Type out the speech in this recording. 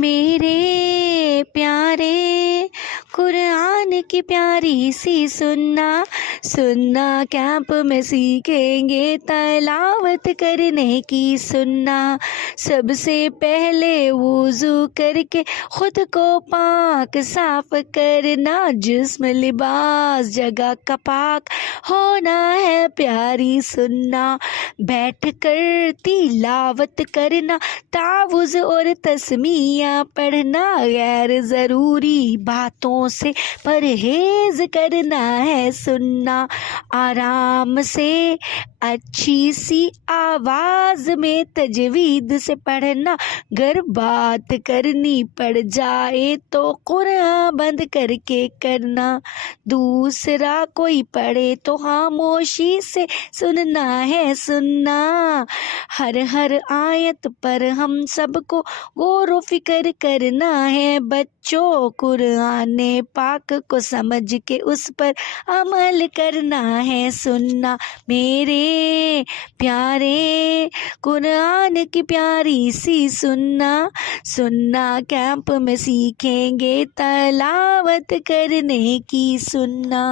میرے پیارے قرآن کی پیاری سی سننا کیمپ میں سیکھیں گے تلاوت کرنے کی سننا سب سے پہلے وضو کر کے خود کو پاک صاف کرنا جسم لباس جگہ کا پاک ہونا ہے پیاری سننا بیٹھ کر تلاوت کرنا تعوذ اور تسمیہ پڑھنا غیر ضروری باتوں سے پرہیز کرنا ہے سننا آرام سے اچھی سی آواز میں تجوید سے پڑھنا گر بات کرنی پڑ جائے تو قرآن بند کر کے کرنا دوسرا کوئی پڑھے تو خاموشی سے سننا ہے سننا ہر آیت پر ہم سب کو غور و فکر کرنا ہے بچوں قرآن پاک کو سمجھ کے اس پر عمل کرنا ہے سننا میرے پیارے قرآن کی پیاری سی سننا کیمپ میں سیکھیں گے تلاوت کرنے کی سننا